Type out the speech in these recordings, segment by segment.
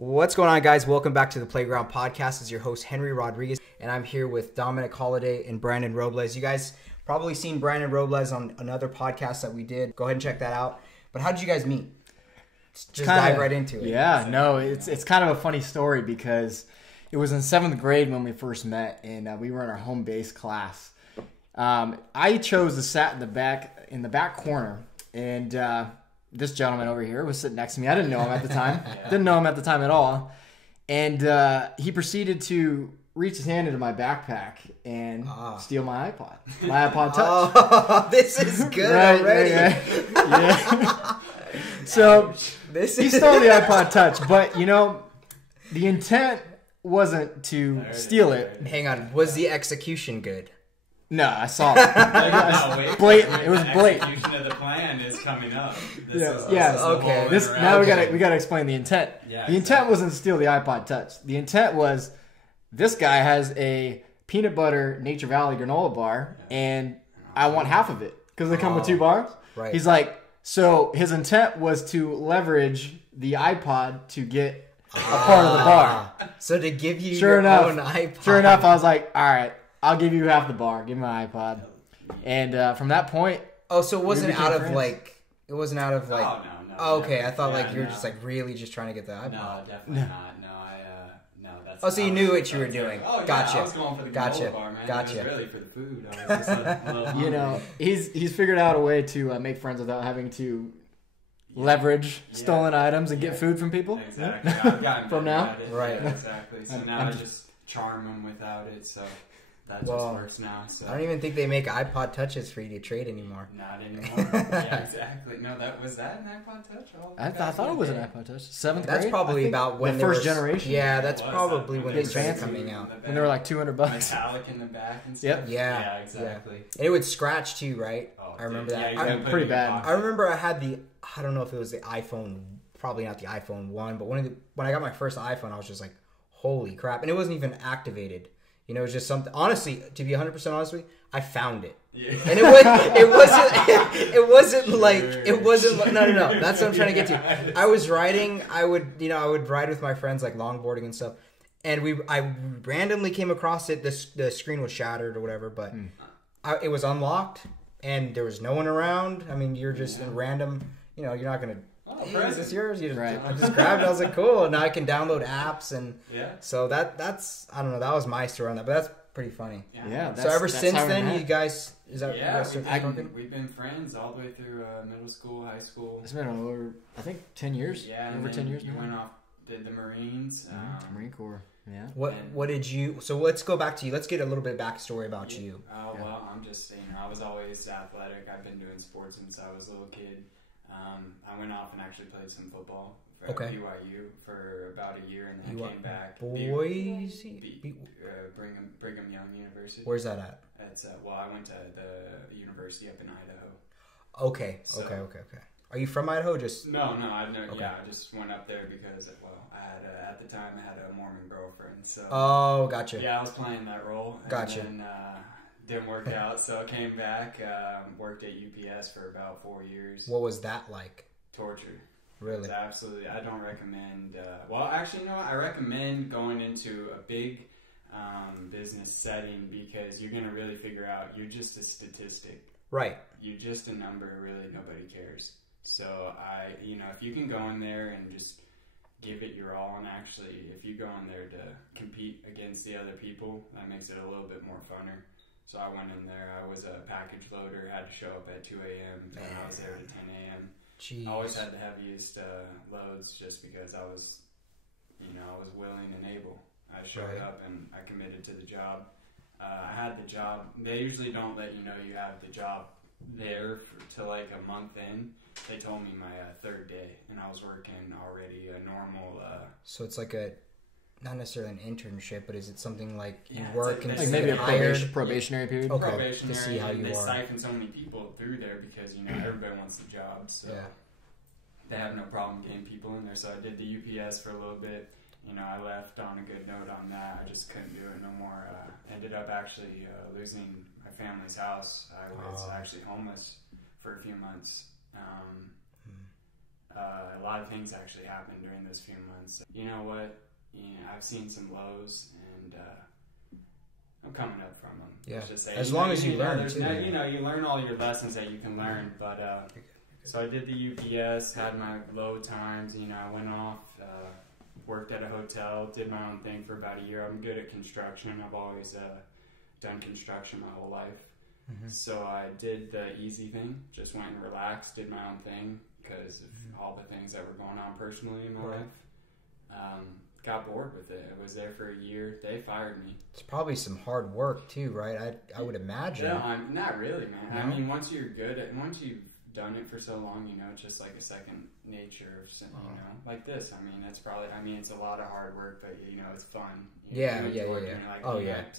What's going on, guys? Welcome back to the Playground Podcast. This is your host, Henry Rodriguez, and I'm here with Dominic Holiday and Brandon Robles. You guys probably seen Brandon Robles on another podcast that we did. Go ahead and check that out. But how did you guys meet? Just dive right into it. Yeah, no, it's kind of a funny story because it was in 7th grade when we first met, and we were in our home base class. I chose to sit in the back corner, and this gentleman over here was sitting next to me. I didn't know him at the time. Didn't know him at the time at all. And he proceeded to reach his hand into my backpack and steal my iPod. My iPod Touch. Oh, this is good already. Right. Yeah. So he stole the iPod Touch, but you know, the intent wasn't to steal it. Hang on. Was the execution good? No, I saw it. Blatant. It was blatant. Execution of the plan is coming up. Okay. Now we gotta explain the intent. Yeah, the intent wasn't to steal the iPod Touch. The intent was this guy has a peanut butter Nature Valley granola bar, and I want half of it because they come with 2 bars. Right. He's like, so his intent was to leverage the iPod to get a part of the bar. So to give you your own iPod. Sure enough, I was like, all right, I'll give you half the bar. Give me my iPod. And from that point, oh, so it wasn't out of friends. It wasn't out of like. Oh, no. Oh, okay, I thought Yeah, you were just like really just trying to get the iPod. No, definitely not. No, that's. Oh, so you knew what you were doing. Oh, yeah, Gotcha. I was going for the granola bar, man. Gotcha. It was really for the food. I was just a little hungry. you know, he's figured out a way to make friends without having to leverage stolen items and get food from people. Exactly. I've gotten From better now? at it. Right. Yeah, exactly. So now I just charm them without it. So that just works now. So. I don't even think they make iPod Touches for you to trade anymore. Not anymore. Yeah, exactly. No, was that an iPod Touch? I thought it was an iPod Touch. 7th grade. That's probably about when the first generation. Yeah, that's It was, probably when they was started fancy coming in out. the back. When they were like $200. Metallic in the back and stuff. Yep. Yeah. Exactly. And it would scratch too, right? Oh, I remember dude. that. Yeah, you gotta put pretty it in your bad. pocket. I remember I had I don't know if it was the iPhone, probably not the iPhone 1, but when I got my first iPhone, I was just like, holy crap. And it wasn't even activated. You know, it was just something. Honestly, to be 100% honest with you, I found it. Yeah. And it wasn't like, no. That's what I'm trying to get to. I was riding, I would ride with my friends, like longboarding and stuff. And I randomly came across it. The screen was shattered or whatever, but it was unlocked and there was no one around. I mean, you're just in random, you're not going to, hey, is this yours? I just grabbed it. I was like, cool. Now I can download apps. And so that's, I don't know, that was my story on that, but that's pretty funny. Yeah. So ever since then, you guys, is that we've been friends all the way through middle school, high school. It's been over, I think, 10 years. Yeah, over 10 years. You went off, did the Marines. Marine Corps. Yeah. What did you? So let's go back to you. Let's get a little bit of backstory about you. Oh well, I'm just saying. I was always athletic. I've been doing sports since I was a little kid. I went off and actually played some football for BYU for about a year, and then I came back. Boise? Brigham Young University. Where's that at? It's I went to the university up in Idaho. Okay. Are you from Idaho? No. I just went up there because I had at the time I had a Mormon girlfriend. So gotcha. Yeah, I was playing that role. Gotcha. And didn't work out, so I came back. Worked at UPS for about 4 years. What was that like? Torture. Really? It's absolutely. I don't recommend. Actually, no. I recommend going into a big business setting because you're gonna really figure out you're just a statistic. Right. You're just a number. Really, nobody cares. So if you can go in there and just give it your all, and actually, if you go in there to compete against the other people, that makes it a little bit more funner. So I went in there. I was a package loader. Had to show up at 2 a.m. and I was there to 10 a.m. Jeez. I always had the heaviest loads just because I was willing and able. I showed up and I committed to the job. I had the job. They usually don't let you know you have the job there till like a month in. They told me my 3rd day, and I was working already a normal. So it's like not necessarily an internship, but is it something like you Yeah, work and Like maybe a probationary period? Okay. Probationary, To see how you they are. siphon so many people through there because everybody wants the job, so they have no problem getting people in there. So I did the UPS for a little bit. I left on a good note on that. I just couldn't do it no more. Ended up actually losing my family's house. I was actually homeless for a few months. A lot of things actually happened during those few months. You know what? I've seen some lows, and I'm coming up from them. Yeah. Let's just say, as long as you learn, too. You learn all your lessons that you can learn. But so I did the UPS, had my low times. I went off, worked at a hotel, did my own thing for about a year. I'm good at construction. I've always done construction my whole life. Mm-hmm. So I did the easy thing, just went and relaxed, did my own thing because of all the things that were going on personally in my life. Got bored with it. I was there for a year. They fired me. It's probably some hard work too, right? I would imagine. No, not really, man. No? I mean, once you've done it for so long, it's just like a second nature, like this. I mean, it's a lot of hard work, but it's fun. Yeah.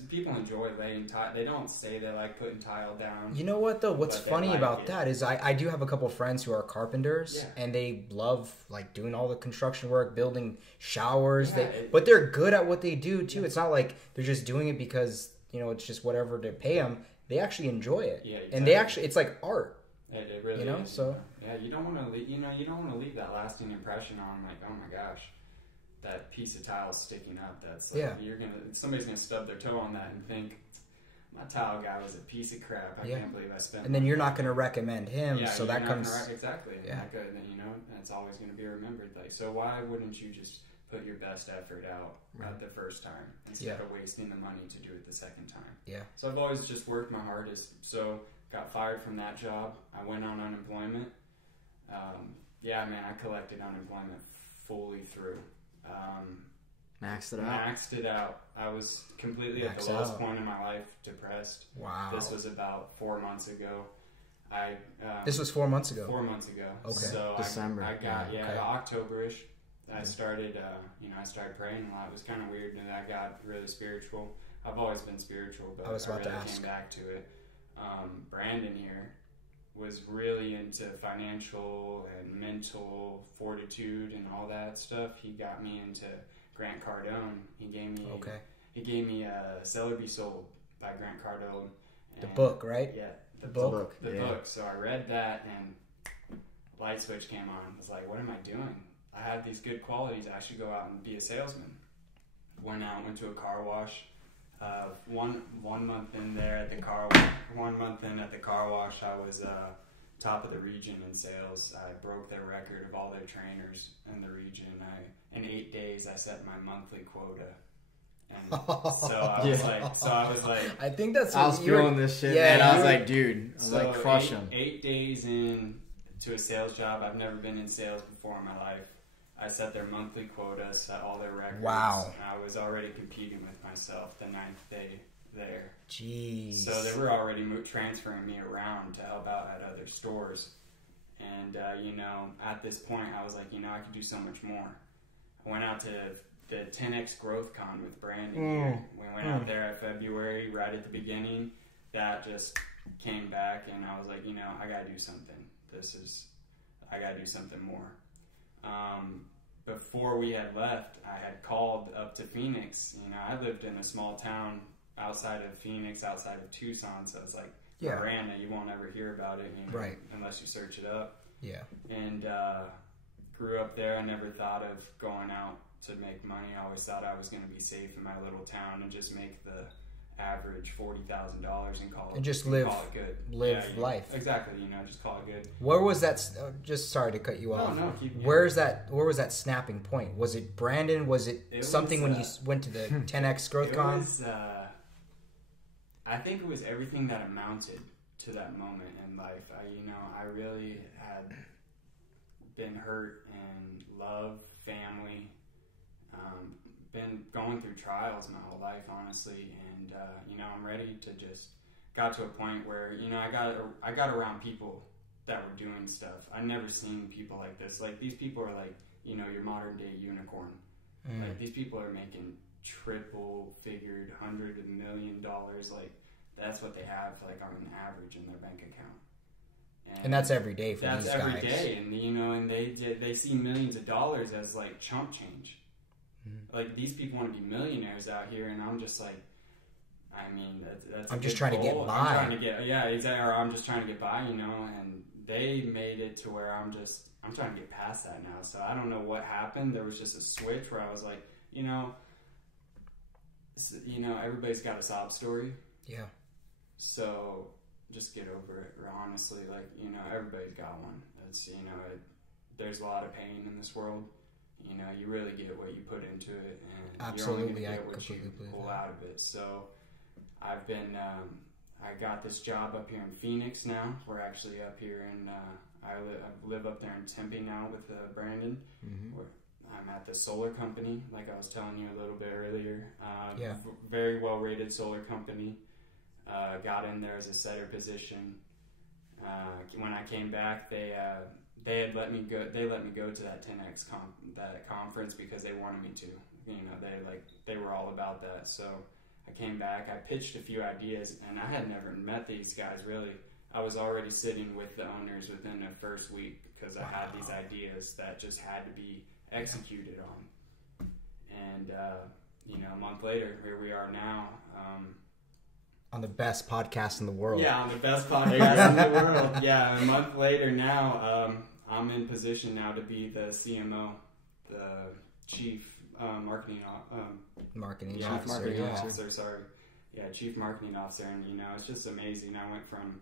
People enjoy laying tile. They don't say they like putting tile down. You know what though? What's funny about that is I do have a couple friends who are carpenters, and they love like doing all the construction work, building showers. But they're good at what they do too. It's not like they're just doing it because it's just whatever to pay them. They actually enjoy it, and it's like art. It really is. So you don't want to leave. You don't want to leave that lasting impression on like, oh my gosh, that piece of tile is sticking up. That's like, somebody's gonna stub their toe on that and think my tile guy was a piece of crap. I can't believe I spent. And then you're not gonna recommend him, so that comes exactly. Yeah, and it's always gonna be remembered. Like, so why wouldn't you just put your best effort out at the first time instead of wasting the money to do it the second time? Yeah. So I've always just worked my hardest. So. Got fired from that job. I went on unemployment. I collected unemployment fully through. Maxed it out. Maxed it out. I was completely at the lowest point in my life, depressed. Wow. This was about 4 months ago. This was 4 months ago? 4 months ago. Okay. So December. I got, October-ish. I started, I started praying a lot. It was kind of weird, and I got really spiritual. I've always been spiritual, but I really came back to it. Brandon here was really into financial and mental fortitude and all that stuff. He got me into Grant Cardone. He gave me Sell or Be Sold by Grant Cardone. The book, right? Yeah, the book. The book. So I read that, and light switch came on. I was like, what am I doing? I have these good qualities. I should go out and be a salesman. Went to a car wash. One month in there at the car. 1 month in at the car wash, I was top of the region in sales. I broke their record of all their trainers in the region. In 8 days, I set my monthly quota. And so I was like, I think that's. I was feeling this shit, man. I was like, dude, crush him. 8 days in to a sales job. I've never been in sales before in my life. I set their monthly quota, set all their records. Wow. I was already competing with myself the 9th day there. Jeez. So they were already transferring me around to help out at other stores. And, at this point, I was like, I could do so much more. I went out to the 10X Growth Con with Brandon here. We went out there at February, right at the beginning. That just came back, and I was like, I got to do something. I got to do something more. Before we had left, I had called up to Phoenix. I lived in a small town outside of Phoenix, outside of Tucson, so it's like Miranda, you won't ever hear about it, right? Unless you search it up. Yeah. And grew up there. I never thought of going out to make money. I always thought I was going to be safe in my little town and just make the average $40,000 and call it, and just call it good. Live life. Exactly. Just call it good. Where was that? Just sorry to cut you off. No. Where was that snapping point? Was it Brandon? Was it something when you went to the 10X Growth Con? I think it was everything that amounted to that moment in life. I really had been hurt in love, family, been going through trials my whole life, honestly, and I'm ready to just got to a point where I got around people that were doing stuff. I never seen people like this. Like, these people are like your modern day unicorn. Like, these people are making triple figured $100 million. Like, that's what they have like on an average in their bank account. And that's every day for these guys. That's every day, and they see millions of dollars as like chump change. Like, these people want to be millionaires out here, and I'm just like, that's. I'm just trying to get by. I'm trying to get, exactly. Or I'm just trying to get by, and they made it to where I'm just I'm trying to get past that now. So I don't know what happened. There was just a switch where I was like, everybody's got a sob story. Yeah. So just get over it. Or honestly, like, everybody's got one. It's, there's a lot of pain in this world. You really get what you put into it, and Absolutely, you're only going to get what you believe pull that. out of it. So I've been, I got this job up here in Phoenix now. We're actually up here in, I live up there in Tempe now with Brandon. Mm-hmm. I'm at the solar company, like I was telling you a little bit earlier. Yeah. Very well rated solar company. Got in there as a setter position. When I came back, they had let me go. They let me go to that 10X that conference because they wanted me to. They were all about that. So I came back. I pitched a few ideas, and I had never met these guys really. I was already sitting with the owners within the first week because I had these ideas that just had to be executed on. And a month later, here we are now. On the best podcast in the world. Yeah, on the best podcast in the world. Yeah, a month later now, I'm in position now to be the CMO, the Chief Marketing Officer. Sorry. Yeah, Chief Marketing Officer. And, it's just amazing. I went from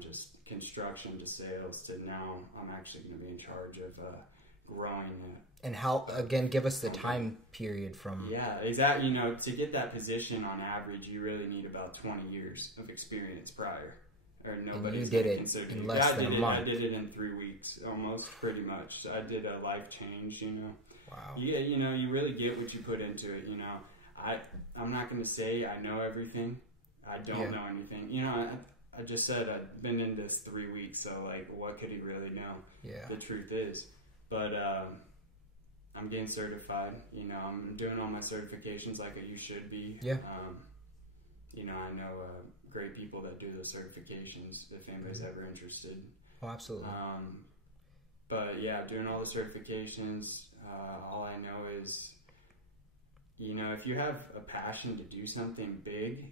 just construction to sales to now I'm actually going to be in charge of growing it. And how, again, give us the time period from... Yeah, exactly. To get that position on average, you really need about 20 years of experience prior. Or nobody. And you did it in less than a month. I did it in 3 weeks, almost, pretty much. So I did a life change, Wow. Yeah, you really get what you put into it, I'm not going to say I know everything. I don't know anything. I just said I've been in this 3 weeks, so, like, what could he really know? Yeah. The truth is. But I'm getting certified. I'm doing all my certifications like you should be. Yeah. I know great people that do those certifications if anybody's ever interested. Oh, absolutely. But yeah, doing all the certifications, all I know is, if you have a passion to do something big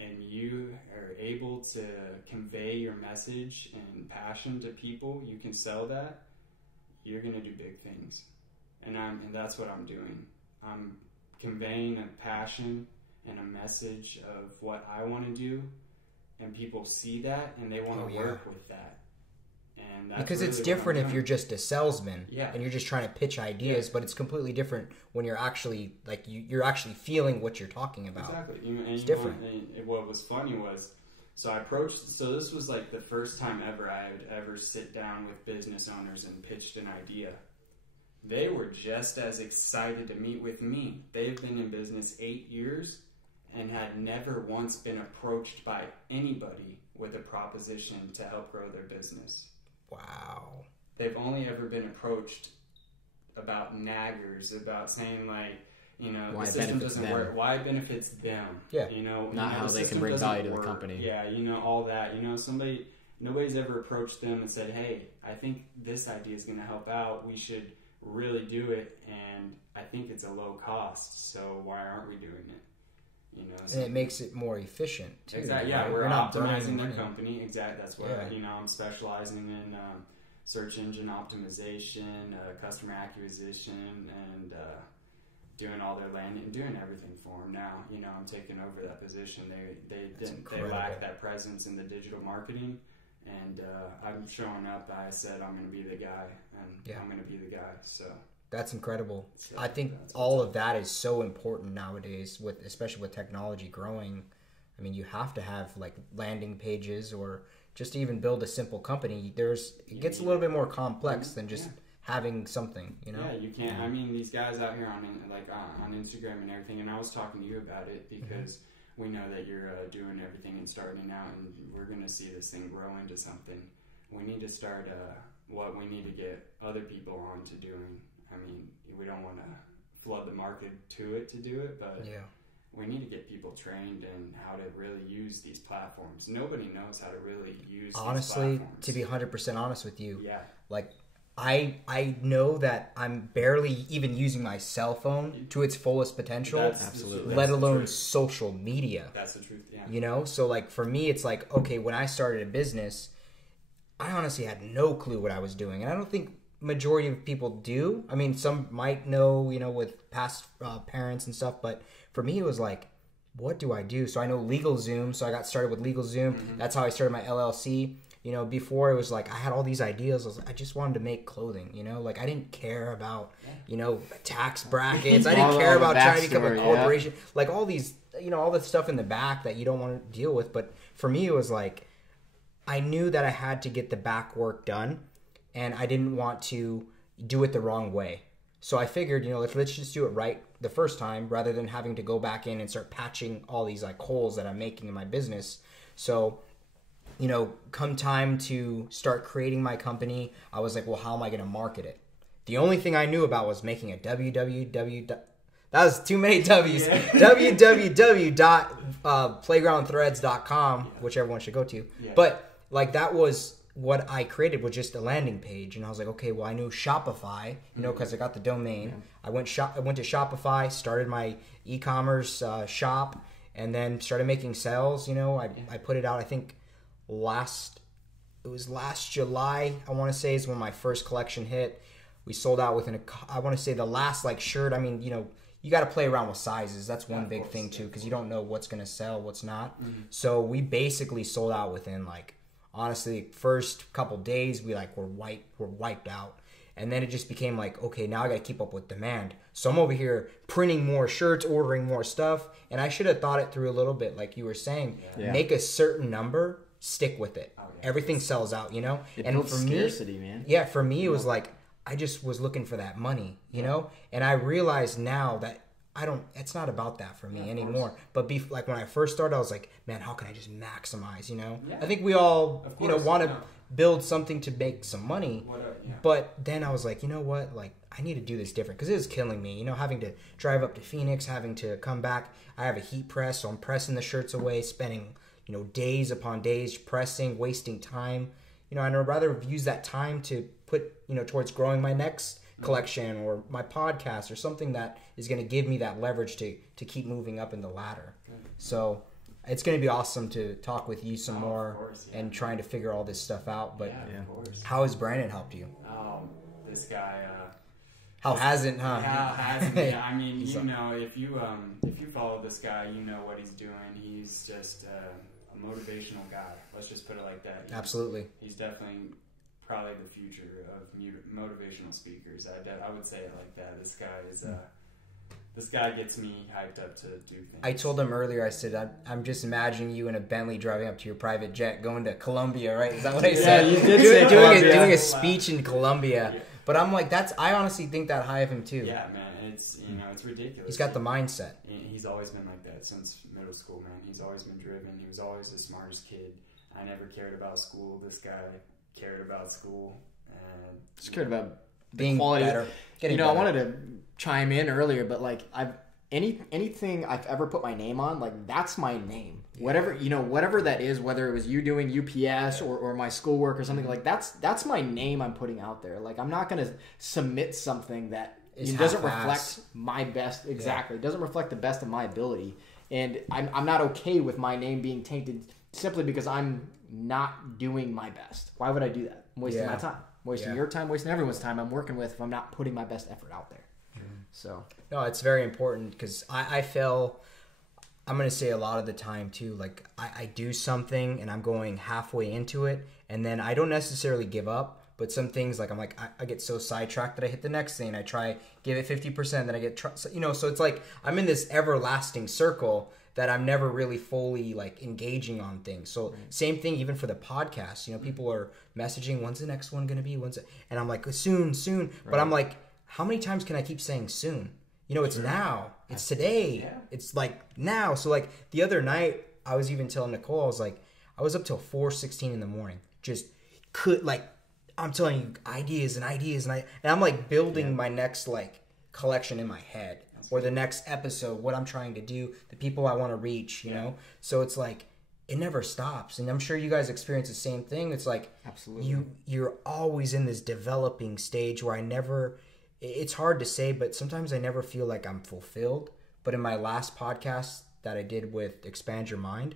and you are able to convey your message and passion to people, you can sell that, you're going to do big things. And that's what I'm doing. I'm conveying a passion and a message of what I want to do, and people see that and they want to work with that. And that's because really it's different if you're just a salesman and you're just trying to pitch ideas, but it's completely different when you're actually you're actually feeling what you're talking about. Exactly. It's different. And what was funny was, so this was like the first time ever I would ever sit down with business owners and pitched an idea. They were just as excited to meet with me. They've been in business 8 years and had never once been approached by anybody with a proposition to help grow their business. Wow. They've only ever been approached about naggers, about saying why the system doesn't them. work. Why it benefits them? Yeah. Not how they can bring value to the company. Yeah, all that. Nobody's ever approached them and said, "Hey, I think this idea is going to help out. We should really do it, and I think it's a low cost. So why aren't we doing it?" And it makes it more efficient too. Exactly. Yeah, we're not optimizing the company. Exactly. That's what I'm specializing in search engine optimization, customer acquisition, and doing all their landing, doing everything for them now. I'm taking over that position. They lack that presence in the digital marketing, and I'm showing up. I said I'm going to be the guy, and I'm going to be the guy. So. That's incredible. I think all of that is so important nowadays, especially with technology growing. I mean, you have to have landing pages or just even build a simple company. It gets a little bit more complex than just having something, Yeah, you can't. I mean, these guys out here on Instagram and everything, and I was talking to you about it because we know that you're doing everything and starting out, and we're going to see this thing grow into something. We need to start what we need to get other people on to doing. I mean, we don't want to flood the market to do it, but we need to get people trained in how to really use these platforms. Nobody knows how to really use honestly, these platforms. To be 100% honest with you, yeah. I know that I'm barely even using my cell phone to its fullest potential, let alone social media. That's the truth, yeah. So for me, it's okay, when I started a business, I honestly had no clue what I was doing, and I don't think majority of people do. I mean, some might know, you know, with past parents and stuff, but for me, it was like, what do I do? So I know LegalZoom, so I got started with LegalZoom. That's how I started my LLC. You know, before it was like I had all these ideas. I just wanted to make clothing, you know? Like I didn't care about, you know, tax brackets. I didn't care about trying to become a corporation. Like all these, you know, all the stuff in the back that you don't want to deal with. But for me, it was like I knew that I had to get the back work done, and I didn't want to do it the wrong way. So I figured, you know, let's just do it right the first time rather than having to go back in and start patching all these like holes that I'm making in my business. So, you know, come time to start creating my company, I was like, well, how am I going to market it? The only thing I knew about was making a www. That was too many W's. Yeah. www.playgroundthreads.com, which everyone should go to. Yeah. But like that was what I created, was just a landing page, and I was like, okay, well, I knew Shopify, you know, because I got the domain. Yeah. I went to Shopify, started my e-commerce shop, and then started making sales. You know, I put it out. I think last July, I want to say, is when my first collection hit. We sold out within I want to say the last like shirt. I mean, you know, you got to play around with sizes. That's one big thing too, because you don't know what's going to sell, what's not. So we basically sold out within like, honestly, first couple days we're wiped out. And then it just became like, okay, now I got to keep up with demand. So I'm over here printing more shirts, ordering more stuff. And I should have thought it through a little bit, like you were saying. Yeah. Make a certain number, stick with it. Oh, yeah. Everything sells out, you know? It builds scarcity, man. Yeah, for me, it was like, I just was looking for that money, you know? And I realized now that it's not about that for me anymore. But like when I first started, I was like, man, how can I just maximize, you know? Yeah. I think we all, you know, want to build something to make some money. But then I was like, you know what? Like, I need to do this different, because it was killing me, you know, having to drive up to Phoenix, having to come back. I have a heat press, so I'm pressing the shirts away, spending, you know, days upon days pressing, wasting time. You know, I'd rather use that time to put, you know, towards growing my next collection or my podcast or something that is going to give me that leverage to keep moving up in the ladder. So it's going to be awesome to talk with you some more and trying to figure all this stuff out. But how has Brandon helped you? This guy. How hasn't, huh? How hasn't? Yeah, I mean, you know, if you follow this guy, you know what he's doing. He's just a motivational guy. Let's just put it like that. Absolutely. He's definitely probably the future of motivational speakers. I would say it like that. This guy is this guy gets me hyped up to do things. I told him earlier, I said, I'm just imagining you in a Bentley driving up to your private jet going to Colombia, right? Is that what I said? You did say doing a speech in Colombia. Yeah. But I'm like, I honestly think that high of him too. Yeah, man, it's, you know, it's ridiculous. He's got the mindset. He's always been like that since middle school, man. He's always been driven. He was always the smartest kid. I never cared about school. This guy cared about school. And just cared about being quality. Better. You know, better. I wanted to chime in earlier, but like anything I've ever put my name on, like that's my name. Yeah. Whatever that is, whether it was you doing UPS or my schoolwork or something, like that's my name I'm putting out there. Like I'm not gonna submit something that doesn't reflect my best. Exactly. It doesn't reflect the best of my ability. And I'm not okay with my name being tainted simply because I'm not doing my best. Why would I do that? I'm wasting my time. I'm wasting your time, wasting everyone's time I'm working with if I'm not putting my best effort out there. So no, it's very important, because I feel, I'm going to say a lot of the time too, like I do something and I'm going halfway into it, and then I don't necessarily give up, but some things like I get so sidetracked that I hit the next thing. I try, give it 50%, then I get, you know, so it's like I'm in this everlasting circle that I'm never really fully like engaging on things. So same thing even for the podcast, you know, people are messaging, when's the next one going to be? And I'm like, soon. Right. But I'm like, how many times can I keep saying soon? You know, it's now. It's today. Yeah. It's like now. So like the other night, I was even telling Nicole, I was like, I was up till 4:16 in the morning. Just I'm telling you, ideas. And I'm like building my next like collection in my head, or the next episode, what I'm trying to do, the people I want to reach, you know? So it's like, it never stops. And I'm sure you guys experience the same thing. It's like, absolutely, you're always in this developing stage where it's hard to say, but sometimes I never feel like I'm fulfilled. But in my last podcast that I did with Expand Your Mind,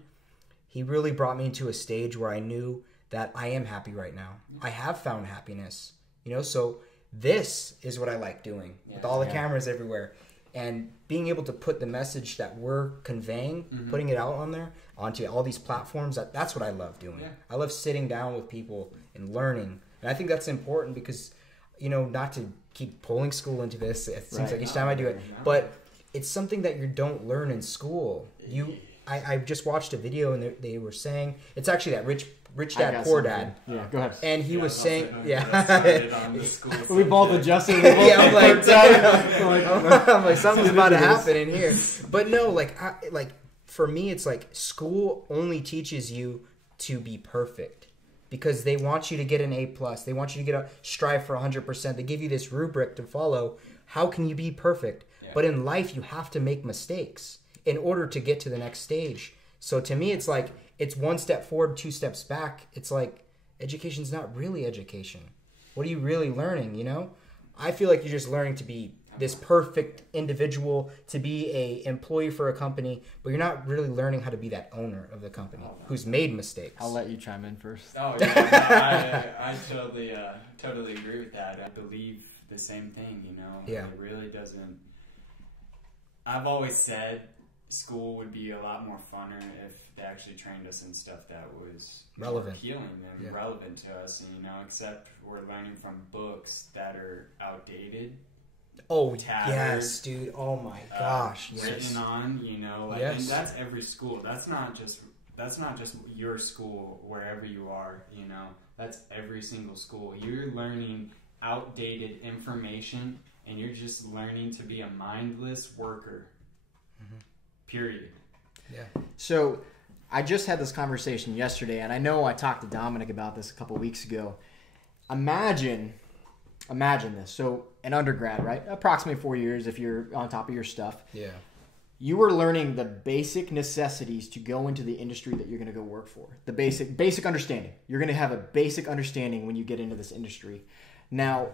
he really brought me into a stage where I knew that I am happy right now. I have found happiness, you know, so this is what I like doing with all the cameras everywhere. And being able to put the message that we're conveying, putting it out on there, onto all these platforms, that's what I love doing. Yeah. I love sitting down with people and learning. And I think that's important because, you know, not to keep pulling school into this, it seems like each time I do it, but it's something that you don't learn in school. I just watched a video and they were saying, it's actually that Rich Dad, Poor Dad. Yeah, go ahead. And he was saying, we both adjusted. I'm like, something's about to happen in here. But no, like for me, it's like school only teaches you to be perfect because they want you to get an A+. They want you to strive for 100%. They give you this rubric to follow. How can you be perfect? Yeah. But in life, you have to make mistakes in order to get to the next stage. So to me, it's like, it's one step forward, 2 steps back. It's like education's not really education. What are you really learning, you know? I feel like you're just learning to be this perfect individual, to be a employee for a company, but you're not really learning how to be that owner of the company who's made mistakes. I'll let you chime in first. Oh, yeah. I totally agree with that. I believe the same thing, you know? Yeah. It really doesn't... I've always said school would be a lot more funner if they actually trained us in stuff that was relevant, appealing and relevant to us, and, you know, except we're learning from books that are outdated. Oh, tattered, yes, dude. Oh my gosh. Written on, you know, like, and that's every school. That's not just your school wherever you are, you know. That's every single school. You're learning outdated information, and you're just learning to be a mindless worker. Period. Yeah. So I just had this conversation yesterday, and I know I talked to Dominic about this a couple weeks ago. Imagine this. So an undergrad, right? Approximately 4 years if you're on top of your stuff. Yeah. You were learning the basic necessities to go into the industry that you're going to go work for. The basic understanding. You're going to have a basic understanding when you get into this industry. Now,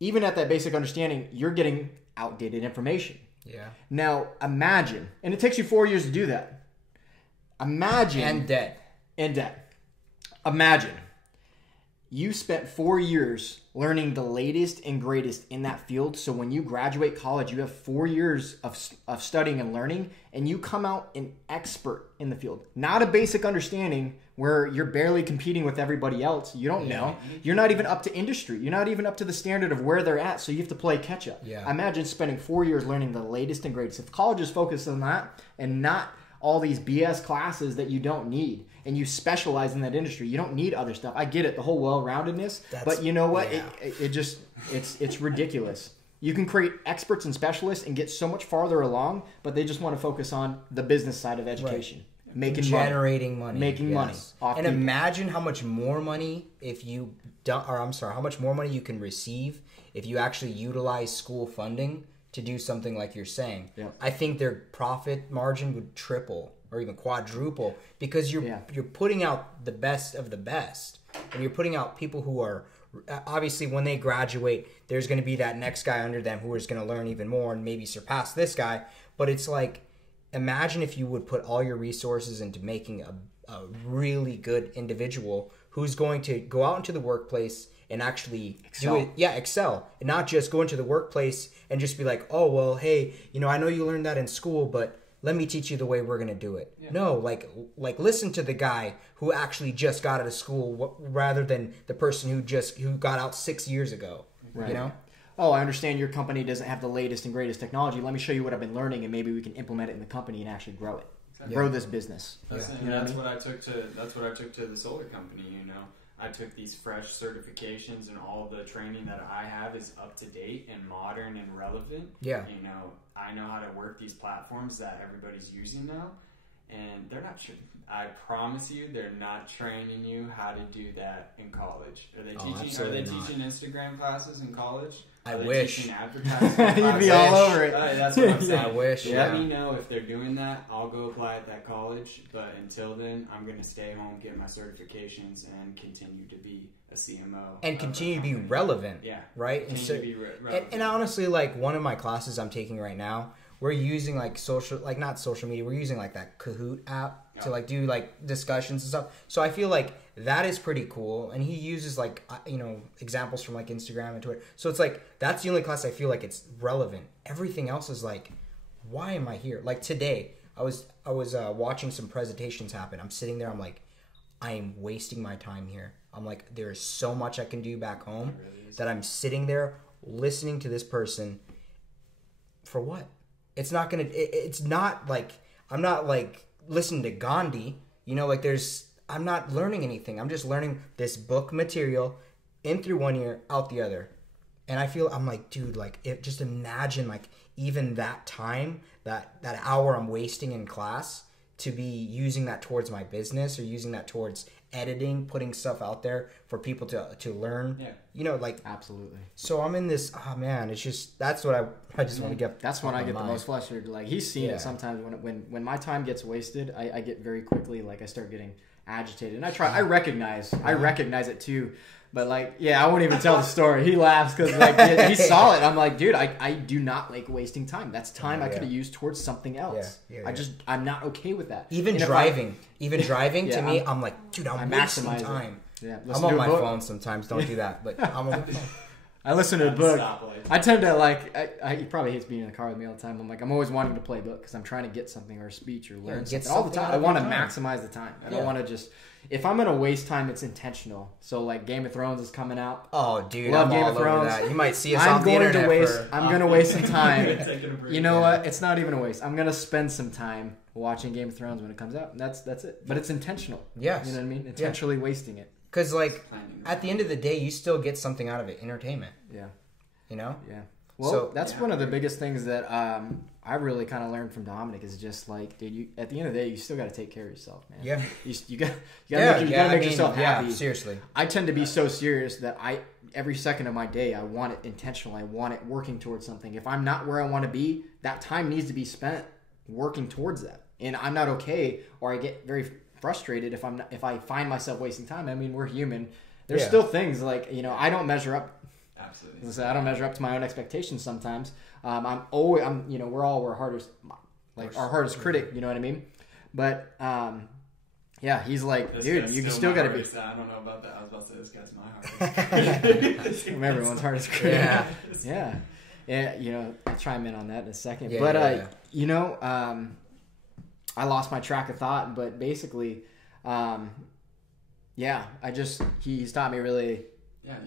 even at that basic understanding, you're getting outdated information. Yeah. Now, imagine, and it takes you 4 years to do that. Imagine. And debt. Imagine you spent 4 years learning the latest and greatest in that field. So when you graduate college, you have 4 years of studying and learning, and you come out an expert in the field. Not a basic understanding where you're barely competing with everybody else. You don't know. You're not even up to industry. You're not even up to the standard of where they're at, so you have to play catch up. Yeah. Imagine spending 4 years learning the latest and greatest. If college is focused on that and not all these BS classes that you don't need, and you specialize in that industry, you don't need other stuff. I get it, the whole well-roundedness, but you know what? Yeah. It's ridiculous. You can create experts and specialists and get so much farther along, but they just want to focus on the business side of education. Right. Generating money. Making money. And imagine how much more money how much more money you can receive if you actually utilize school funding to do something like you're saying. Yeah. I think their profit margin would triple or even quadruple because you're putting out the best of the best, and you're putting out people who are obviously when they graduate, there's going to be that next guy under them who is going to learn even more and maybe surpass this guy. But it's like, imagine if you would put all your resources into making a really good individual who's going to go out into the workplace and actually excel, and not just go into the workplace and just be like, oh, well, hey, you know, I know you learned that in school, but let me teach you the way we're going to do it. Yeah. No, like listen to the guy who actually just got out of school rather than the person who got out 6 years ago, right. You know? Oh, I understand your company doesn't have the latest and greatest technology. Let me show you what I've been learning, and maybe we can implement it in the company and actually grow it. Exactly. Grow this business. That's what I took to the solar company, you know. I took these fresh certifications, and all the training that I have is up to date and modern and relevant. Yeah. You know, I know how to work these platforms that everybody's using now, and they're not. I promise you, they're not training you how to do that in college. Are they teaching? Are they teaching Instagram classes in college? I wish. Teaching advertising. You'd be all over it. That's what I'm saying. I wish. Let me know if they're doing that. I'll go apply at that college. But until then, I'm going to stay home, get my certifications, and continue to be a CMO. And continue to be relevant. Yeah. Right? Continue to be relevant. And honestly, like one of my classes I'm taking right now, we're using like not social media, we're using like that Kahoot app. to like do like discussions and stuff. So I feel like that is pretty cool, and he uses like examples from like Instagram and Twitter. So it's like that's the only class I feel like it's relevant. Everything else is like, why am I here? Like today, I was watching some presentations happen. I'm sitting there. I'm like, I am wasting my time here. I'm like, there is so much I can do back home that I'm sitting there listening to this person for what? It's not gonna. It's not like I'm not like listening to Gandhi. Like I'm not learning anything. I'm just learning this book material in through one ear, out the other. And I'm like, dude, like just imagine like even that time, that hour I'm wasting in class to be using that towards my business or using that towards editing, putting stuff out there for people to learn. Yeah. Like absolutely. So I'm in this. Oh man, it's just that's what I just want to get. That's when I get the most frustrated. Like he's seen it sometimes when my time gets wasted, I get very quickly like I start getting agitated, and I recognize it too. But like, I won't even tell the story. He laughs because like he saw it. I'm like, dude, I do not like wasting time. That's time I could have used towards something else. I'm not okay with that. Even driving to me, I'm like, dude, I'm wasting time. Yeah, I'm on my phone sometimes. Don't do that. But I'm on my phone. I listen to a book. I tend to like. He probably hates being in the car with me all the time. I'm always wanting to play a book because I'm trying to get something or a speech or learn something all the time. I want to maximize the time. I don't want to just. If I'm gonna waste time, it's intentional. So like Game of Thrones is coming out. Oh, dude, love Game of Thrones. That. You might see us off the internet. I'm gonna waste some time. You know what? It's not even a waste. I'm gonna spend some time watching Game of Thrones when it comes out. And that's it. But it's intentional. Yes. You know what I mean? Intentionally wasting it. Because like at the end of the day, you still get something out of it. Entertainment. Yeah. Yeah. Well, that's one of the biggest things that I really kind of learned from Dominic is just like, dude, at the end of the day, you still got to take care of yourself, man. Yeah. You got to make yourself happy. Yeah, seriously. I tend to be so serious that every second of my day, I want it intentional. I want it working towards something. If I'm not where I want to be, that time needs to be spent working towards that. And I'm not okay, or I get very frustrated if I find myself wasting time. I mean, we're human. There's still things like, I don't measure up. Absolutely. I don't measure up to my own expectations sometimes. we're our hardest critic, you know what I mean? But he's like, this dude, you still got to be. I don't know about that. I was about to say this guy's my hardest. Everyone's hardest critic. Yeah. I'll chime in on that in a second. I lost my track of thought, but basically, he's taught me really.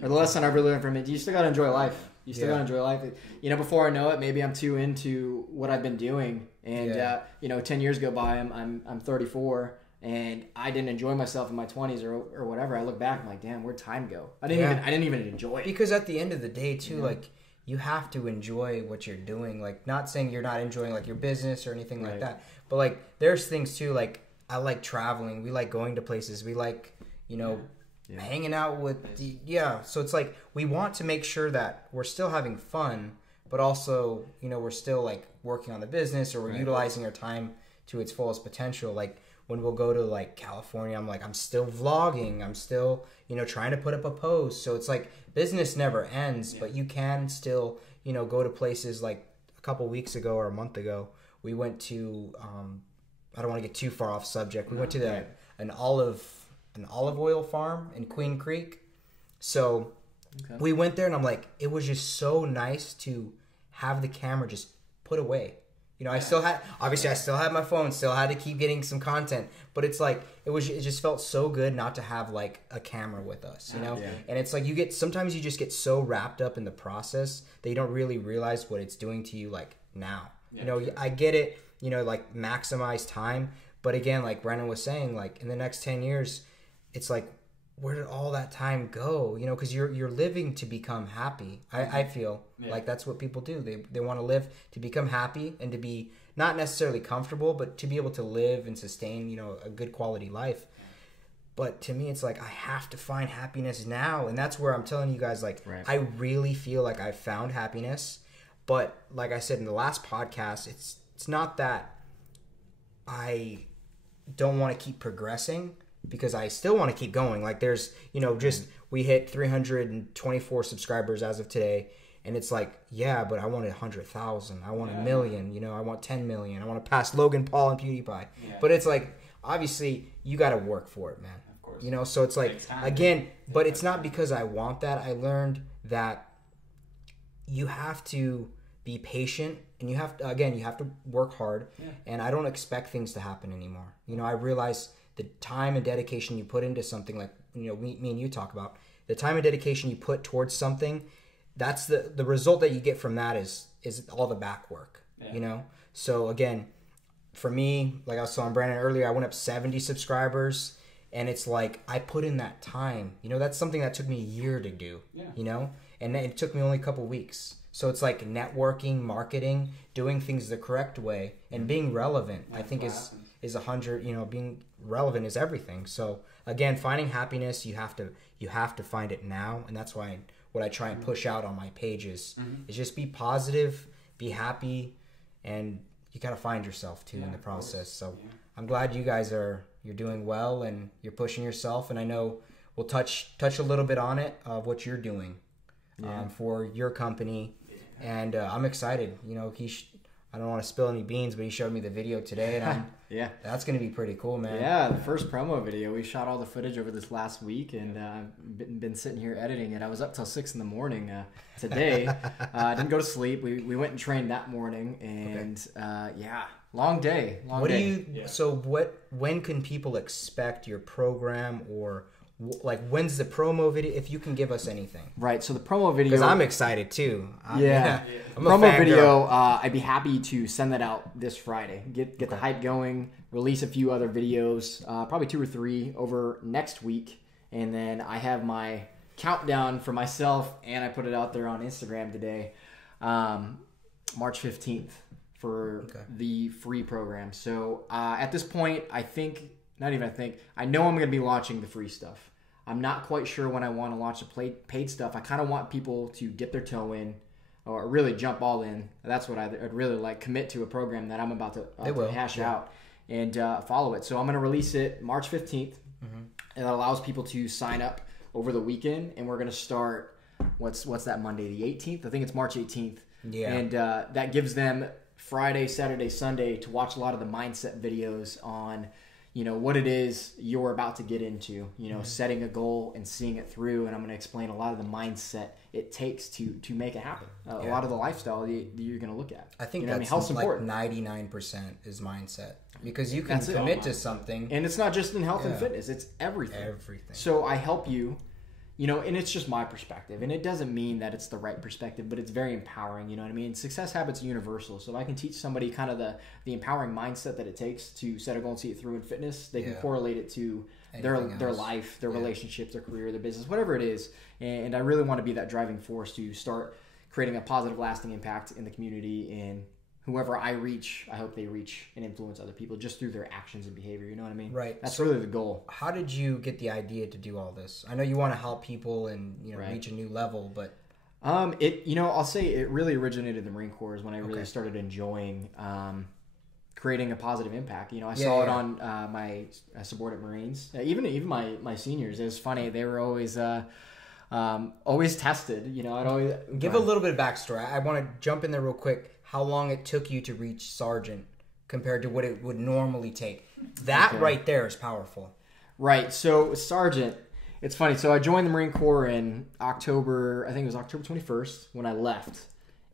Or the lesson I've really learned from it, you still got to enjoy life. You still got to enjoy life. Before I know it, maybe I'm too into what I've been doing. And, 10 years go by, I'm 34, and I didn't enjoy myself in my 20s or whatever. I look back, I'm like, damn, where'd time go? I didn't even enjoy it. Because at the end of the day, too, like, you have to enjoy what you're doing. Like, not saying you're not enjoying, like, your business or anything like that. But, like, there's things, too, like, I like traveling. We like going to places. We like, hanging out with so it's like we want to make sure that we're still having fun, but also we're still like working on the business, or we're utilizing our time to its fullest potential. Like when we'll go to like California, I'm still vlogging, I'm still trying to put up a post. So it's like business never ends, but you can still go to places. Like a couple weeks ago or a month ago, we went to I don't want to get too far off subject. We went to an olive oil farm in Queen Creek. So we went there, and I'm like, it was just so nice to have the camera just put away. I still had my phone, still had to keep getting some content, but it's like, it just felt so good not to have like a camera with us, And it's like sometimes you just get so wrapped up in the process that you don't really realize what it's doing to you like now. I get it, like maximize time. But again, like Brennan was saying, like in the next 10 years, it's like, where did all that time go? Because you're living to become happy. I feel like that's what people do. They want to live to become happy and to be not necessarily comfortable, but to be able to live and sustain, a good quality life. But to me, it's like, I have to find happiness now. And that's where I'm telling you guys, like, I really feel like I've found happiness. But like I said in the last podcast, it's not that I don't want to keep progressing, because I still want to keep going. Like there's, we hit 324 subscribers as of today. And it's like, but I want 100,000. I want 1 million, I want 10 million. I want to pass Logan Paul and PewDiePie. But it's like, obviously you got to work for it, man. Of course. You know, so it's like, again, but it's not because I want that. I learned that you have to be patient, and you have to work hard. Yeah. And I don't expect things to happen anymore. You know, I realize the time and dedication you put into something, like, you know, me and you talk about, the time and dedication you put towards something, that's the result that you get from that is all the back work. Yeah. You know? So again, for me, like I was telling Brandon earlier, I went up 70 subscribers, and it's like I put in that time. You know, that's something that took me a year to do. Yeah. You know? And it took me only a couple weeks. So it's like networking, marketing, doing things the correct way, and being relevant. I think is 100. You know, being relevant is everything. So again, finding happiness, you have to find it now, and that's why what I try and push out on my pages is just be positive, be happy, and you gotta find yourself too in the process. So I'm glad you guys you're doing well and you're pushing yourself, and I know we'll touch a little bit on it of what you're doing for your company. And I'm excited. You know, I don't want to spill any beans, but he showed me the video today, and that's going to be pretty cool, man. Yeah, the first promo video. We shot all the footage over this last week, and I've been sitting here editing it. I was up till 6 a.m. Today. I didn't go to sleep. We went and trained that morning, and long day. So when can people expect your program, or like when's the promo video, if you can give us anything? Right, so the promo video, because I'm excited too. I'm promo video, I'd be happy to send that out this Friday. Get the hype going, release a few other videos, probably 2 or 3 over next week, and then I have my countdown for myself, and I put it out there on Instagram today, March 15th for the free program. So at this point, I know I'm going to be launching the free stuff. I'm not quite sure when I want to launch the paid stuff. I kind of want people to dip their toe in, or really jump all in. That's what I'd really like. Commit to a program that I'm about to hash out and follow it. So I'm going to release it March 15th. And that allows people to sign up over the weekend. And we're going to start, what's that Monday, the 18th? I think it's March 18th. Yeah. And that gives them Friday, Saturday, Sunday to watch a lot of the mindset videos on, you know, what it is you're about to get into, you know, setting a goal and seeing it through. And I'm going to explain a lot of the mindset it takes to make it happen. A lot of the lifestyle that you're going to look at. I think that's health's important. 99% is mindset, because you can commit to something. And it's not just in health and fitness. It's everything. So I help you, you know, and it's just my perspective. And it doesn't mean that it's the right perspective, but it's very empowering, you know what I mean? Success habits are universal. So if I can teach somebody kind of the empowering mindset that it takes to set a goal and see it through in fitness, they can correlate it to their life, their relationships, their career, their business, whatever it is. And I really want to be that driving force to start creating a positive, lasting impact in the community. And whoever I reach, I hope they reach and influence other people just through their actions and behavior. You know what I mean? Right. That's really the goal. How did you get the idea to do all this? I know you want to help people and, you know, reach a new level, but I'll say it really originated in the Marine Corps is when I really started enjoying creating a positive impact. You know, I saw it on my subordinate Marines, even my seniors. It was funny; they were always tested. You know, I'd always give a little bit of backstory. I want to jump in there real quick. How long it took you to reach sergeant compared to what it would normally take? That right there is powerful. Right. So sergeant, it's funny. So I joined the Marine Corps in October. I think it was October 21st when I left,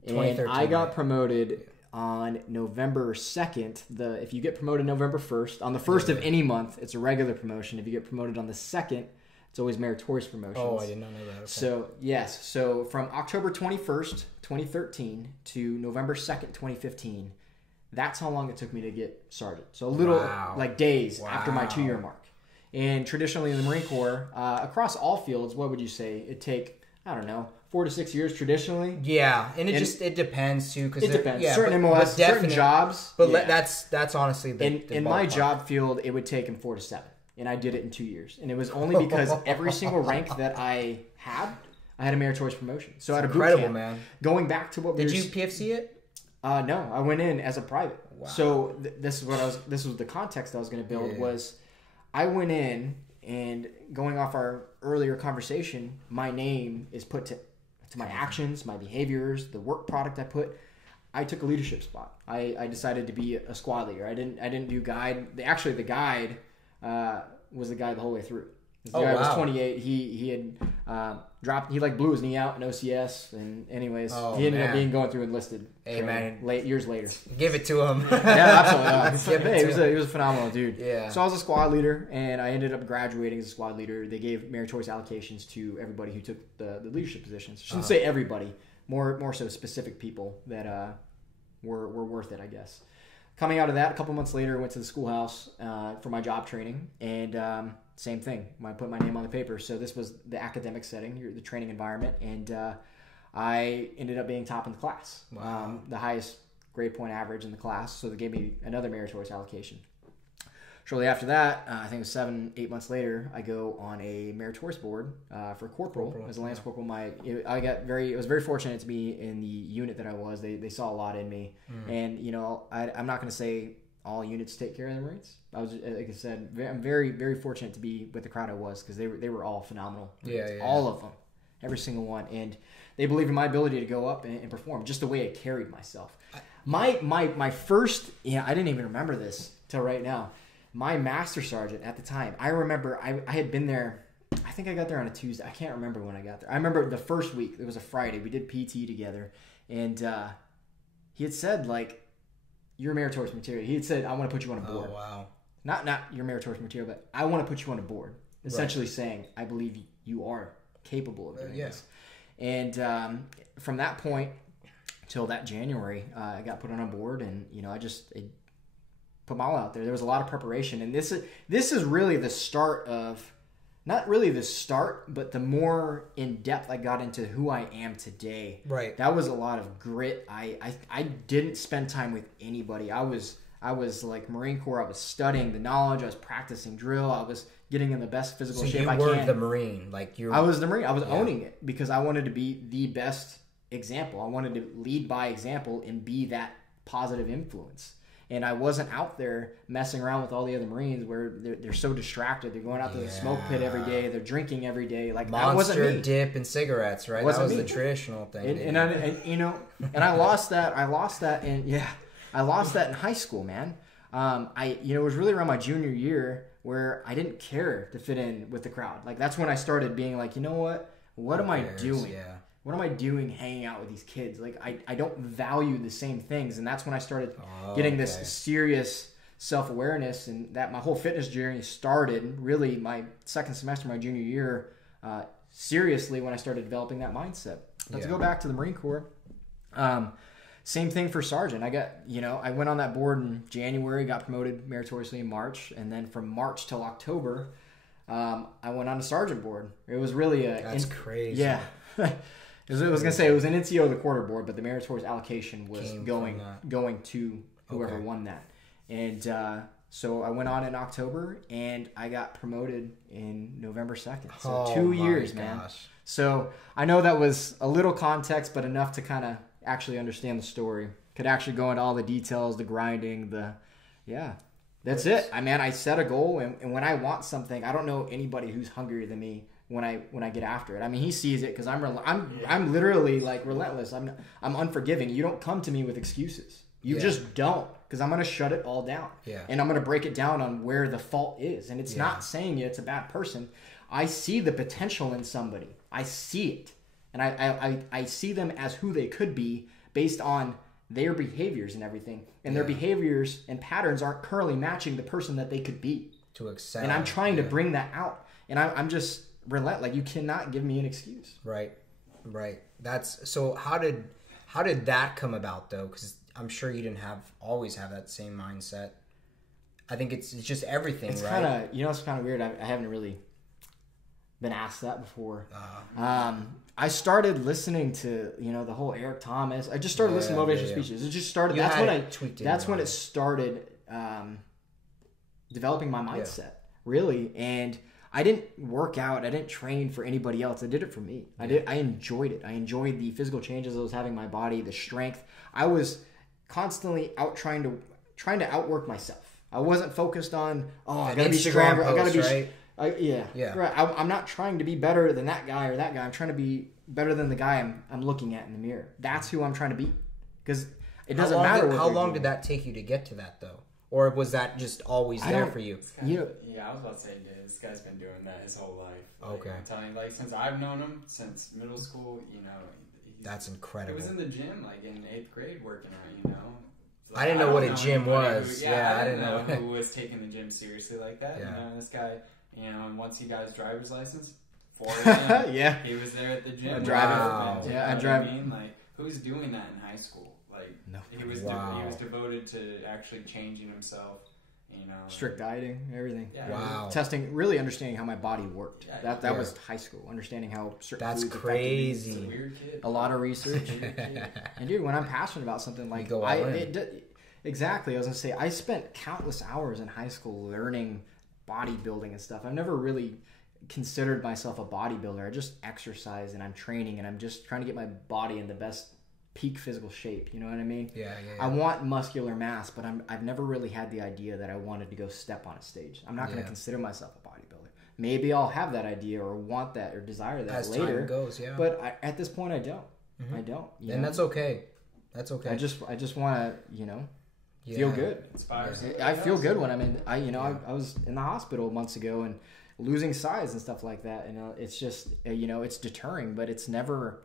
and I got promoted on November 2nd. If you get promoted November 1st, on the 1st of any month, it's a regular promotion. If you get promoted on the 2nd, it's always meritorious promotions. Oh, I did not know that. Okay. So, yes. So, from October 21st, 2013 to November 2nd, 2015, that's how long it took me to get sergeant. So, a little, like days after my 2-year mark. And traditionally in the Marine Corps, across all fields, what would you say? It'd take, I don't know, 4 to 6 years traditionally. Yeah, and it depends too. It depends. Certain MOS, certain jobs. But that's honestly the in my job field, it would take him 4 to 7. And I did it in 2 years. And it was only because every single rank that I had a meritorious promotion. So at a boot camp, man. Going back to what did you PFC it? No, I went in as a private. Wow. So this was the context I was going to build was I went in, and going off our earlier conversation, my name is put to my actions, my behaviors, the work product I put. I took a leadership spot. I decided to be a squad leader. I didn't do guide. The guide was the guy the whole way through. The Oh, guy was wow. 28. He had dropped. He like blew his knee out in OCS, and anyways, Oh, he ended up man. being going through enlisted. Hey, training years later. Give it to him. Yeah, absolutely. Give it He to him. was a phenomenal dude. Yeah. So I was a squad leader, and I ended up graduating as a squad leader. They gave meritorious allocations to everybody who took the leadership positions. I shouldn't say everybody, more so specific people that were worth it, I guess. Coming out of that, a couple months later, I went to the schoolhouse for my job training, and same thing. I put my name on the paper. So this was the academic setting, the training environment, and I ended up being top in the class. Wow. The highest grade point average in the class, so they gave me another meritorious allocation. Shortly after that, I think it was 7-8 months later, I go on a meritorious board for corporal as a lance corporal. I was very fortunate to be in the unit that I was. They saw a lot in me, and I'm not going to say all units take care of the Marines. I was, like I said, I'm very, very fortunate to be with the crowd I was, because they were all phenomenal. Yeah. All of them, every single one, and they believed in my ability to go up and perform, just the way I carried myself. My first, I didn't even remember this till right now. My master sergeant at the time, I remember I had been there. I think I got there on a Tuesday. I can't remember when I got there. I remember the first week. It was a Friday. We did PT together, and he had said, like, "You're meritorious material." He had said, "I want to put you on a board." Oh, wow. Not your meritorious material, but I want to put you on a board. Essentially saying, I believe you are capable of doing this. And from that point till that January, I got put on a board, and I just put my all out there. There was a lot of preparation, and this is really the start of, not really the start, but the more in depth I got into who I am today. Right. That was a lot of grit. I didn't spend time with anybody. I was like Marine Corps. I was studying the knowledge. I was practicing drill. I was getting in the best physical shape I can. You were the Marine, I was the Marine. I was owning it because I wanted to be the best example. I wanted to lead by example and be that positive influence. And I wasn't out there messing around with all the other Marines where they're so distracted. They're going out to the smoke pit every day. They're drinking every day. Like, that wasn't me. Dip and cigarettes, right? That was the traditional thing. And I lost that. I lost that in high school, man. It was really around my junior year where I didn't care to fit in with the crowd. Like, that's when I started being like, you know what? What am I doing? Yeah. What am I doing hanging out with these kids? Like, I don't value the same things. And that's when I started getting this serious self-awareness, and that my whole fitness journey started really my second semester, my junior year, seriously, when I started developing that mindset. But to go back to the Marine Corps, same thing for sergeant. I went on that board in January, got promoted meritoriously in March, and then from March till October, I went on a sergeant board. It was really that's crazy. Yeah. I was going to say it was an NCO of the quarter board, but the meritorious allocation was going to whoever won that. And so I went on in October, and I got promoted in November 2nd. So 2 years, man. So I know that was a little context, but enough to kind of actually understand the story. Could actually go into all the details, the grinding, that's it. I set a goal, and when I want something, I don't know anybody who's hungrier than me when I get after it. He sees it because I'm literally like relentless. I'm unforgiving. You don't come to me with excuses. You just don't, because I'm going to shut it all down. Yeah. And I'm going to break it down on where the fault is. And it's not saying it's a bad person. I see the potential in somebody. I see it. And I see them as who they could be based on their behaviors and everything. And their behaviors and patterns aren't currently matching the person that they could be. To excel. And I'm trying to bring that out. And I'm just relentless. Like, you cannot give me an excuse. Right. So how did that come about, though? Because I'm sure you didn't always have that same mindset. I think it's just everything, it's right? It's kind of weird. I haven't really been asked that before. I started listening to, the whole Eric Thomas. I just started listening to motivational speeches. It just started. That's when it started developing my mindset, really. And I didn't work out. I didn't train for anybody else. I did it for me. I enjoyed it. I enjoyed the physical changes I was having in my body, the strength. I was constantly out trying to outwork myself. I wasn't focused on, I gotta be stronger. I gotta be right. I'm not trying to be better than that guy or that guy. I'm trying to be better than the guy I'm looking at in the mirror. That's who I'm trying to be. Because it doesn't matter. How long did that take you to get to that, though? or was that just always there for you? Yeah, I was about to say, dude, this guy's been doing that his whole life. Like, Okay. I'm telling you, like, since I've known him, since middle school, you know. That's incredible. He was in the gym, like, in 8th grade working out, you know. So, like, I didn't know what a gym was. I didn't know who was taking the gym seriously like that. Yeah. You know, this guy, you know, and once he got his driver's license, 4 a.m., Yeah. he was there at the gym. Driving. Wow. You Yeah, know I what drive. I mean? Like, who's doing that in high school? Like, No. he was Wow. he was devoted to actually changing himself. You know, Strict dieting, everything. Yeah. Wow. Testing, really understanding how my body worked. Yeah. That was high school. Understanding how certain That's foods affected me. He's crazy. a weird kid. A lot of research. Weird kid. And dude, when I'm passionate about something, like go all in. Exactly. I was gonna say I spent countless hours in high school learning bodybuilding and stuff. I've never really considered myself a bodybuilder. I just exercise and I'm training and I'm just trying to get my body in the best peak physical shape. You know what I mean? Yeah. I want muscular mass, but I've never really had the idea that I wanted to go step on a stage. I'm not going to consider myself a bodybuilder. Maybe I'll have that idea or want that or desire that As later. time goes, yeah. But at this point, I don't. I don't. You And know? that's okay. That's okay. I just want to, you know, Yeah. feel good. Inspires I feel good when I'm in. I was in the hospital months ago and losing size and stuff like that. And it's just, you know, it's deterring, but it's never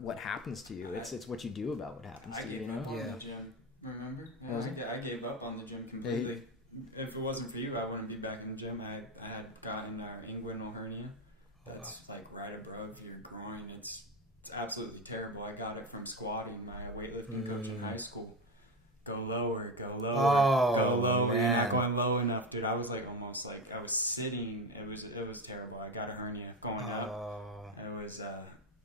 what happens to you. It's what you do about what happens to you. You know. I gave up on the gym. Remember? What was I gave up on the gym completely. If it wasn't for you, I wouldn't be back in the gym. I had gotten our inguinal hernia. That's like right above your groin. It's absolutely terrible. I got it from squatting. My weightlifting coach in high school. Go lower, go lower, go lower. Man. You're not going low enough, dude. I was like almost like I was sitting. It was terrible. I got a hernia going up. It was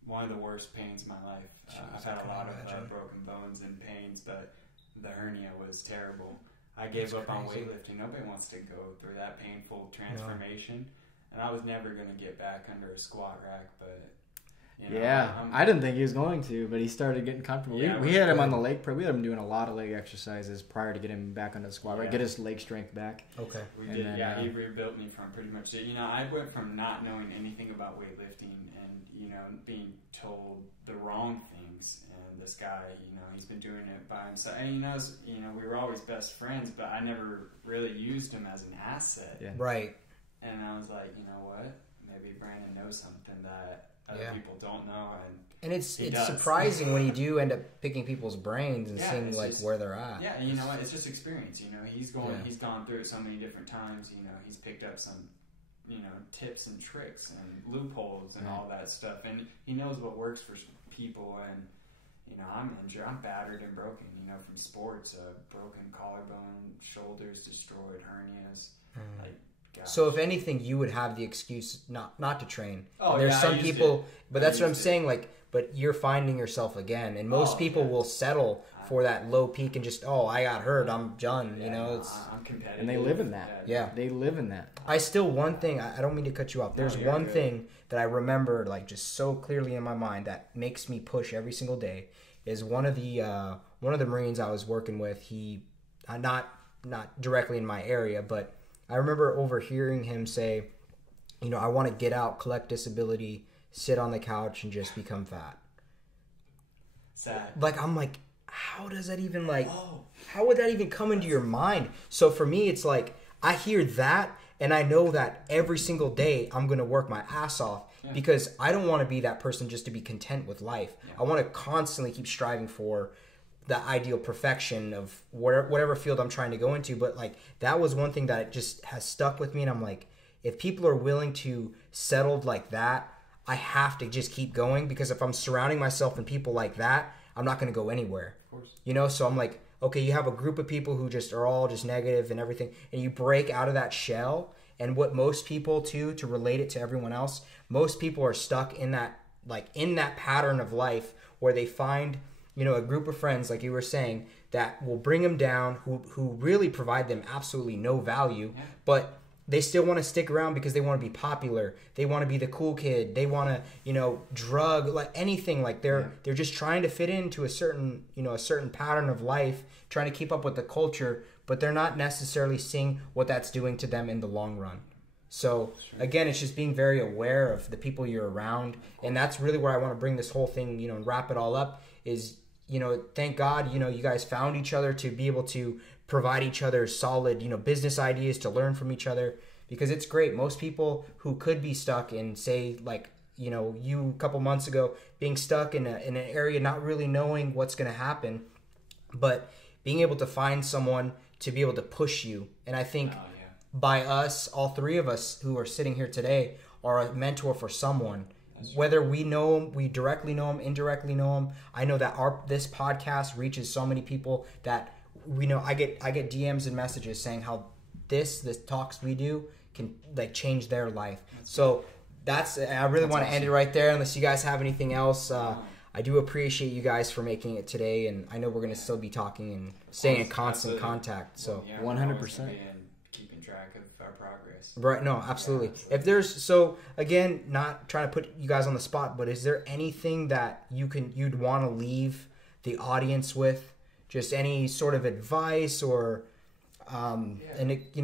one of the worst pains in my life. I've had a lot of broken bones and pains, but the hernia was terrible. I gave up on weightlifting. Nobody wants to go through that painful transformation. And I was never going to get back under a squat rack, but... You know, I didn't think he was going to, but he started getting comfortable. Yeah, we had him on the leg press. We had him doing a lot of leg exercises prior to getting him back on the squat, right? Yeah. Get his leg strength back. Okay. We And did, then, he rebuilt me from pretty much... You know, I went from not knowing anything about weightlifting and, you know, being told the wrong things. And this guy, you know, he's been doing it by himself. And he knows, you know, we were always best friends, but I never really used him as an asset. Yeah. Right. And I was like, you know what? Maybe Brandon knows something that other people don't know. And it's does. surprising when you do end up picking people's brains and seeing it's like just, where they're at. Yeah, and you know what? It's just experience. You know, he's gone through it so many different times. You know, he's picked up some, you know, tips and tricks and loopholes and all that stuff. And he knows what works for people. And you know, I'm injured. I'm battered and broken. You know, from sports, broken collarbone, shoulders destroyed, hernias, like. Gosh. So if anything, you would have the excuse not to train. Oh, There's yeah, some people, but that's what I'm used it. saying. Like, but you're finding yourself again, and most people will settle for that low peak and just, I got hurt, I'm done. Yeah, you know, it's I'm competitive, And they live in that. Yeah. They live in that. I still one thing. I don't mean to cut you off. There's you're one good. thing that I remember like just so clearly in my mind that makes me push every single day. Is one of the Marines I was working with. He not directly in my area, but I remember overhearing him say, you know, I want to get out, collect disability, sit on the couch, and just become fat. Sad. Like, I'm like, how does that even how would that even come into your mind? So for me, it's like, I hear that, and I know that every single day I'm going to work my ass off because I don't want to be that person just to be content with life. I want to constantly keep striving for the ideal perfection of whatever field I'm trying to go into. But like, that was one thing that it just has stuck with me. And I'm like, if people are willing to settle like that, I have to just keep going, because if I'm surrounding myself with people like that, I'm not going to go anywhere. Of course. You know, so I'm like, okay, you have a group of people who just are all just negative and everything, and you break out of that shell. And what most people to relate it to everyone else, most people are stuck in that, like, in that pattern of life where they find, you know, a group of friends, like you were saying, that will bring them down, who really provide them absolutely no value, but they still want to stick around because they want to be popular. They want to be the cool kid. They want to, you know, drug, like anything. Like they're just trying to fit into a certain pattern of life, trying to keep up with the culture, but they're not necessarily seeing what that's doing to them in the long run. So again, it's just being very aware of the people you're around, and that's really where I want to bring this whole thing, you know, and wrap it all up. Is thank God, you guys found each other to be able to provide each other solid, business ideas to learn from each other, because it's great. Most people who could be stuck in, say, like, you a couple months ago being stuck in an area, not really knowing what's going to happen, but being able to find someone to be able to push you. And I think by us, all three of us who are sitting here today are a mentor for someone. Whether we know them, we directly know them, indirectly know them. I know that this podcast reaches so many people that we know. I get DMs and messages saying how this talks we do can like change their life. So I really want to end it right there. Unless you guys have anything else, I do appreciate you guys for making it today, and I know we're going to still be talking and staying in constant contact. So 100%. Keeping track of our progress. Right, no, absolutely. If there's, again, not trying to put you guys on the spot, but is there anything that you'd want to leave the audience with? Just any sort of advice or, and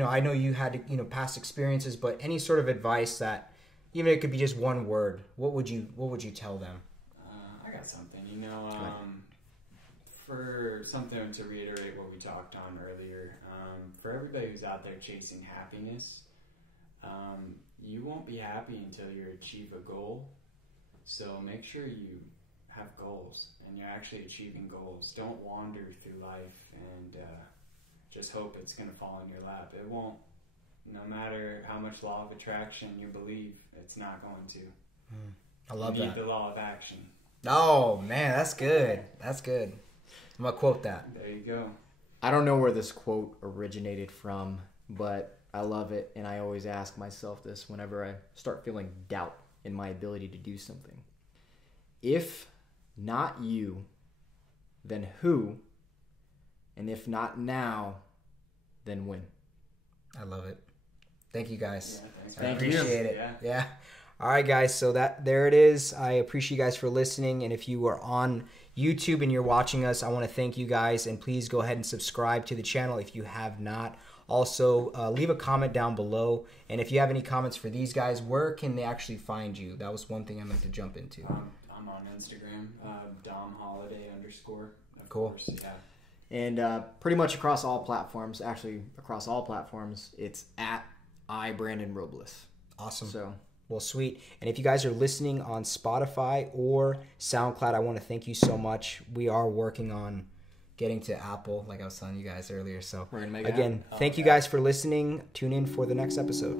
I know you had, past experiences, but any sort of advice that, even it could be just one word, what would you tell them? I got something, for something to reiterate what we talked on earlier, for everybody who's out there chasing happiness, you won't be happy until you achieve a goal. So make sure you have goals and you're actually achieving goals. Don't wander through life and just hope it's going to fall in your lap. It won't. No matter how much law of attraction you believe, it's not going to. I love that. You need the law of action. Oh, man, that's good. That's good. I'm going to quote that. There you go. I don't know where this quote originated from, but I love it, and I always ask myself this whenever I start feeling doubt in my ability to do something. If not you, then who? And if not now, then when? I love it. Thank you, guys. Yeah, I appreciate it. Yeah. All right, guys. So there it is. I appreciate you guys for listening. And if you are on YouTube and you're watching us, I want to thank you guys. And please go ahead and subscribe to the channel if you have not. Also, leave a comment down below. And if you have any comments for these guys, where can they actually find you? That was one thing I'd like to jump into. I'm on Instagram, DomHoliday_. Cool. Course, yeah. And pretty much across all platforms, it's at @iBrandonRobles. Awesome. So, well, sweet. And if you guys are listening on Spotify or SoundCloud, I want to thank you so much. We are working on getting to Apple, like I was telling you guys earlier. So, we're gonna make it again, thank you guys for listening. Tune in for the next episode.